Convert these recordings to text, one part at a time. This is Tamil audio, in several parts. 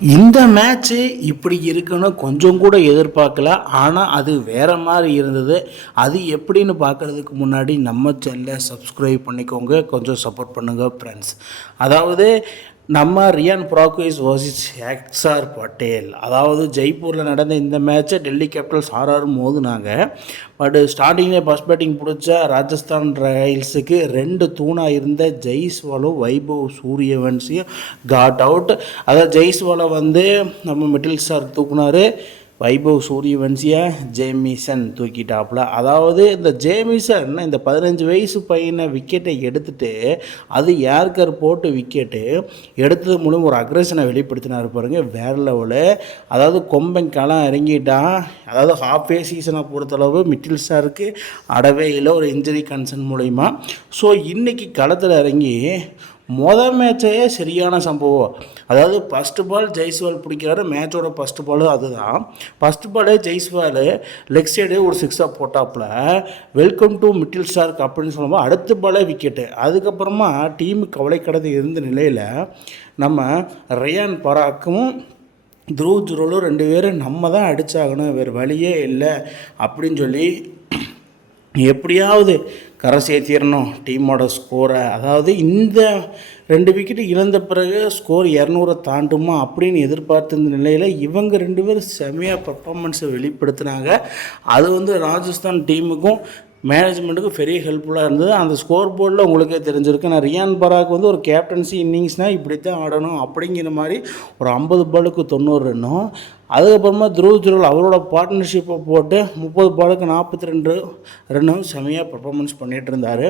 இந்த மேட்ச்சு இப்படி இருக்குன்னு கொஞ்சம் கூட எதிர்பார்க்கல. ஆனால் அது வேறு மாதிரி இருந்தது. அது எப்படின்னு பார்க்குறதுக்கு முன்னாடி நம்ம சேனலை சப்ஸ்கிரைப் பண்ணிக்கோங்க, கொஞ்சம் சப்போர்ட் பண்ணுங்கள் ஃப்ரெண்ட்ஸ். அதாவது நம்ம ரியான் பராகுவேஸ் வர்சஸ் எக்ஸ்ஆர் பட்டேல், அதாவது ஜெய்ப்பூரில் நடந்த இந்த மேட்ச்சை டெல்லி கேபிட்டல்ஸ் மோதுனாங்க. பட் ஸ்டார்டிங்லேயே ஃபஸ்ட் பேட்டிங் பிடிச்ச ராஜஸ்தான் ராயல்ஸுக்கு 2 தூணாக இருந்த ஜெய்ஸ்வாலும் வைபவ் சூரியவன்சியும் காட் அவுட். அதாவது ஜெய்ஸ்வாலை நம்ம மிடில் ஸ்டார் தூக்குனார், வைபவ் சூரியவன்சியை ஜேமிசன் தூக்கிட்டாப்புல. அதாவது இந்த ஜேமிசன் இந்த 15 வயசு பையனை விக்கெட்டை எடுத்துகிட்டு அது ஏர்கர் போட்டு விக்கெட்டு எடுத்தது மூலம் ஒரு அக்ரெஷனை வெளிப்படுத்தினார் பாருங்க, வேறு லெவலு. அதாவது கொம்பன் களம் இறங்கிட்டான். அதாவது ஹாஃப் சீசனை பொறுத்தளவு மிடில் ஸ்டாருக்கு அடவே இல்லை, ஒரு இன்ஜுரி கன்சர்ன் மூலிமா. ஸோ இன்றைக்கி களத்தில் இறங்கி மேட்சே சரியான சம்பவம். அதாவது ஃபஸ்ட்டு பால் ஜெய்ஸ்வால் பிடிக்கிறாரு, மேட்சோட ஃபஸ்ட்டு பாலும் அதுதான். ஃபஸ்ட்டு பாலே ஜெய்ஸ்வால் லெக் சைடு ஒரு 6 போட்டாப்புல, வெல்கம் டு மிடில் ஸ்டார்க் அப்படின்னு சொல்லும்போது அடுத்த பாலே விக்கெட்டு. அதுக்கப்புறமா டீமுக்கு கவலை கடந்து இருந்த நிலையில் நம்ம ரியான் பராக்கும் த்ருவ் ஜுரலும் 2 பேரும் நம்ம தான் அடித்தாகணும், வேறு வழியே இல்லை அப்படின்னு சொல்லி எப்படியாவது கரை சேர்த்திடணும் டீமோட ஸ்கோரை. அதாவது இந்த 2 விக்கெட்டு இழந்த பிறகு ஸ்கோர் 200 தாண்டுமா அப்படின்னு எதிர்பார்த்திருந்த நிலையில் இவங்க 2 பேரும் செமையாக பர்ஃபார்மன்ஸை வெளிப்படுத்தினாங்க. அது ராஜஸ்தான் டீமுக்கும் மேனேஜ்மெண்ட்டுக்கும் பெரிய ஹெல்ப்ஃபுல்லாக இருந்தது. அந்த ஸ்கோர் போர்டில் உங்களுக்கே தெரிஞ்சிருக்கு. நான் ரியான் பராக் ஒரு கேப்டன்சி இன்னிங்ஸ்னால் இப்படி தான் ஆடணும் அப்படிங்கிற மாதிரி ஒரு 50 பாலுக்கு 90 ரன்னும், அதுக்கப்புறமா த்ருவ் ஜுரல் அவரோட பார்ட்னர்ஷிப்பை போட்டு 30 பாலுக்கு 42 ரன்னும் செமையாக பர்ஃபார்மன்ஸ் பண்ணிகிட்டு இருந்தார்.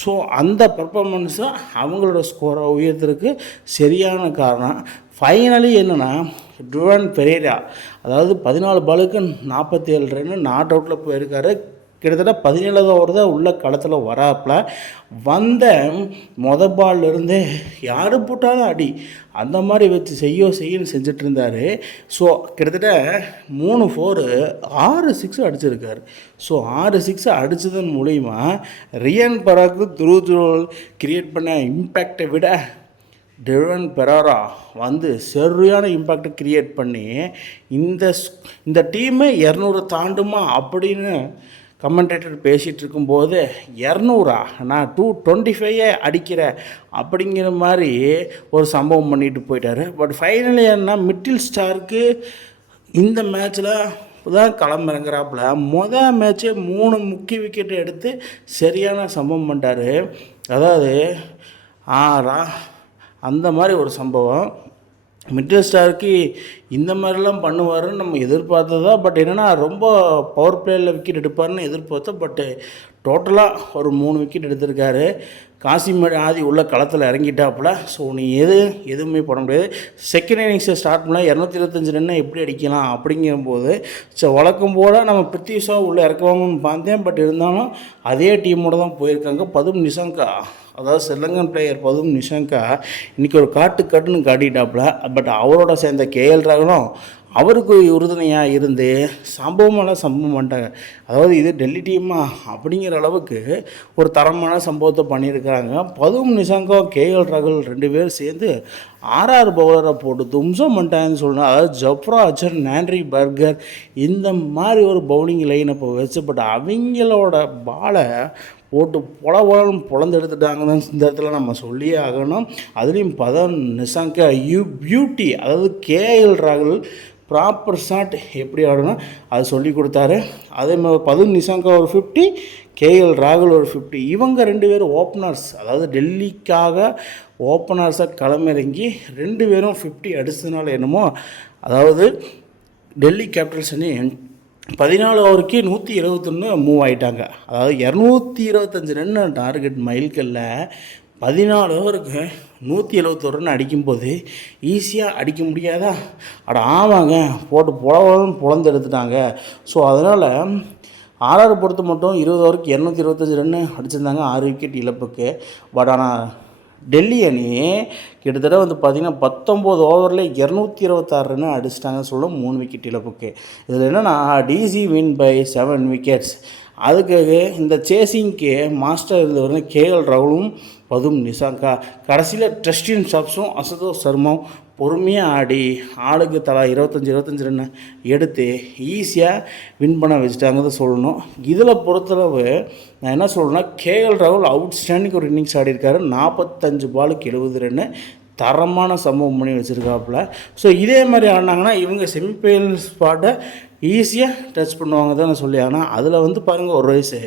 ஸோ அந்த பர்ஃபார்மன்ஸை அவங்களோட ஸ்கோரை உயர்த்துறதுக்கு சரியான காரணம். ஃபைனலி என்னென்னா டுவான் பெரேரா, அதாவது 14 பாலுக்கு 47 ரன்னு நாட் அவுட்டில் போயிருக்காரு. கிட்டத்தட்ட 17வது ஓவர் தான் உள்ள களத்தில் வந்த பால்லேருந்தே யார் போட்டாலும் அடி அந்த மாதிரி வச்சு செய்யன்னு செஞ்சுட்டு இருந்தார். ஸோ கிட்டத்தட்ட 3 4 6 6 அடிச்சிருக்காரு. ஸோ 6 6 அடித்ததன் மூலிமா ரியான் பராக்கு த்ருவ் ஜுரல் கிரியேட் பண்ண இம்பேக்டை விட டுவான் பெரேரா சரியான இம்பேக்டை கிரியேட் பண்ணி இந்த டீமை 200 தாண்டுமா அப்படின்னு கமெண்டேட்டர் பேசிகிட்டு இருக்கும்போது 200 நான் 225 அடிக்கிறேன் அப்படிங்கிற மாதிரி ஒரு சம்பவம் பண்ணிட்டு போயிட்டார். பட் ஃபைனலி என்ன, மிடில் ஸ்டாருக்கு இந்த மேட்ச்சில் தான் களமிறங்குறாப்புல. மேட்ச்சே 3 முக்கிய விக்கெட்டை எடுத்து சரியான சம்பவம் பண்ணிட்டார். அதாவது அந்த மாதிரி ஒரு சம்பவம். மிடில் ஸ்டாருக்கு இந்த மாதிரிலாம் பண்ணுவாருன்னு நம்ம எதிர்பார்த்ததா. பட் என்னென்னா ரொம்ப பவர் பிளேயில் விக்கெட் எடுப்பார்னு எதிர்பார்த்தோம். பட்டு டோட்டலாக ஒரு 3 விக்கெட் எடுத்திருக்காரு. காசிம் ஆதி உள்ள களத்தில் இறங்கிட்டாப்புல. ஸோ நீ எதுவுமே பண்ண முடியாது. செகண்ட் இன்னிங்ஸை ஸ்டார்ட் பண்ணால் 225 ரன்னை எப்படி அடிக்கலாம் அப்படிங்கும்போது ஸோ வழக்கம் போல் நம்ம பிருத்வி ஷா உள்ளே இறக்குவாங்கன்னு பார்த்தேன். பட் இருந்தாலும் அதே டீமோடு தான் போயிருக்காங்க. பதும் நிஷங்கா, அதாவது ஸ்ரீலங்கன் பிளேயர் பதும் நிஷங்கா இன்றைக்கி ஒரு கட்டுன்னு காட்டிட்டாப்புல. பட் அவரோட சேர்ந்த கேஎல் ராகுலும் அவருக்கு உறுதுணையாக இருந்து சம்பவம் பண்ணிட்டாங்க. அதாவது இது டெல்லி டீமா அப்படிங்கிற அளவுக்கு ஒரு தரமான சம்பவத்தை பண்ணியிருக்கிறாங்க. பதும் நிஷங்கா கேஎல் ராகுல் 2 பேரும் சேர்ந்து 6 பவுலரை போட்டு தும்சம் பண்ணிட்டாங்கன்னு சொல்லணும். அதாவது ஜப்ரா அச்சர், நாண்ட்ரி பர்கர் இந்த மாதிரி ஒரு பவுலிங் லைனப்போ வச்சு பட் அவங்களோட பாலை போட்டு பொழந்து எடுத்துட்டாங்கன்னு இந்த இடத்துல நம்ம சொல்லியே ஆகணும். அதுலேயும் பதம் நிஷங்கா பியூட்டி, அதாவது கேஎல் ராகுல் ப்ராப்பர் ஷாட் எப்படி ஆடணும் அது சொல்லி கொடுத்தாரு. அதே மாதிரி பதும் நிஷங்கா ஒரு 50, கேஎல் ராகுல் ஒரு 50. இவங்க 2 பேரும் ஓப்பனர்ஸ், அதாவது டெல்லிக்காக ஓப்பனர்ஸாக களமிறங்கி 2 பேரும் 50 அடிச்சதுனால என்னமோ, அதாவது டெல்லி கேபிட்டல்ஸ் 14 ஓவருக்கு 121 மூவ் ஆகிட்டாங்க. அதாவது 225 ரன் டார்கெட் மைல்கல்ல 14 ஓவருக்கு 171 ரன் அடிக்கும்போது ஈஸியாக அடிக்க முடியாதா? ஆமாங்க, போட்டு பொழந்து எடுத்துட்டாங்க. ஸோ அதனால் ஆர்ஆர் பொறுத்த மட்டும் 20 ஓவருக்கு 225 ரன் அடிச்சிருந்தாங்க, 6 விக்கெட் இழப்புக்கு. பட் ஆனால் டெல்லி அணி கிட்டத்தட்ட பார்த்திங்கன்னா 19 ஓவரில் 226 ரன் அடிச்சிட்டாங்கன்னு சொல்ல 3 விக்கெட் இழப்புக்கு. இதில் என்னென்னா டிசி வின் பை 7 விக்கெட்ஸ். அதுக்காக இந்த சேசிங்க்கு மாஸ்டர் இருந்தவர் கேஎல் ராகுலும் பதும் நிஷங்கா, கடைசியில் ட்ரெஸ்டின் ஷாப்ஸும் அசதோ சர்மாவும் பொறுமையாக ஆடி ஆளுக்கு தலா 25 ரன் எடுத்து ஈஸியாக வின் பண்ண வச்சுட்டாங்க தான் சொல்லணும். இதில் பொறுத்தளவு நான் என்ன சொல்கிறேன்னா, கேஎல் ராகுல் அவுட்ஸ்டாண்டிங் ஒரு இன்னிங்ஸ் ஆடிருக்காரு. 45 பாலுக்கு 70 ரன்னு தரமான சம்பவம் பண்ணி வச்சுருக்காப்புல. ஸோ இதே மாதிரி ஆடினாங்கன்னா இவங்க செமிஃபைனல் ஸ்பாட்டை ஈஸியாக டச் பண்ணுவாங்க தான் நான் சொல்லி. ஆனால் அதில் பாருங்கள், ஒரு ரேஸு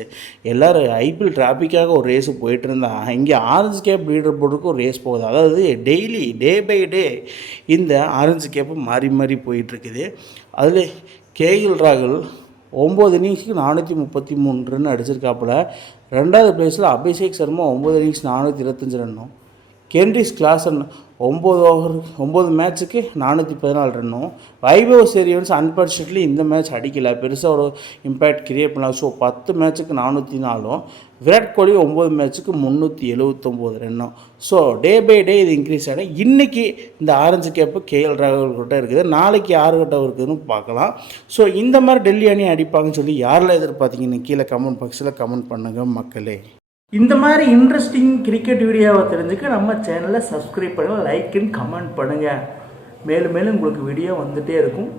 எல்லோரும் ஐபிஎல் டிராஃபிக்காக ஒரு ரேஸு போயிட்டு இருந்தா இங்கே ஆரஞ்சு கேப் லீடர் போர்டுக்கு ஒரு ரேஸ் போகுது. அதாவது டெய்லி டே பை டே இந்த ஆரஞ்சு கேப்பு மாறி மாறி போயிட்டுருக்குது. அதில் கேஎல் ராகுல் 9 இன்னிங்ஸுக்கு 433 ரன் அடிச்சிருக்காப்புல. 2வது பிளேஸில் அபிஷேக் சர்மா 9 இன்னிங்ஸ் 425 ரன்னும், கென்ரிஸ் கிளாசன் 9 மேட்ச்சுக்கு 414 ரன்னும். வைபவ் சூரியவன்சி அன்ஃபார்ச்சுனேட்லி இந்த மேட்ச் அடிக்கலை, பெருசாக ஒரு இம்பேக்ட் கிரியேட் பண்ணலாம். ஸோ 10 மேட்ச்சுக்கு 404ம், விராட் கோலி 9 மேட்ச்சுக்கு 379 ரன்னும். ஸோ டே பை டே இது இன்க்ரீஸ் ஆகிடும். இன்றைக்கி இந்த ஆரஞ்சு கேப்பு கேஎல் ராகுல் கிட்ட இருக்குது, நாளைக்கு யார் கிட்ட இருக்குதுன்னு பார்க்கலாம். ஸோ இந்த மாதிரி டெல்லி அணி அடிப்பாங்கன்னு சொல்லி யாரில் எதிர்பார்த்தீங்கன்னு கீழே கமெண்ட் பாக்ஸில் கமெண்ட் பண்ணுங்கள் மக்களே. இந்த மாதிரி இன்ட்ரெஸ்டிங் கிரிக்கெட் வீடியோவை தெரிஞ்சுக்க நம்ம சேனலை சப்ஸ்கிரைப் பண்ணுங்கள், லைக் அண்ட் கமெண்ட் பண்ணுங்கள். மேலும் மேலும் உங்களுக்கு வீடியோ வந்துகிட்டே இருக்கும்.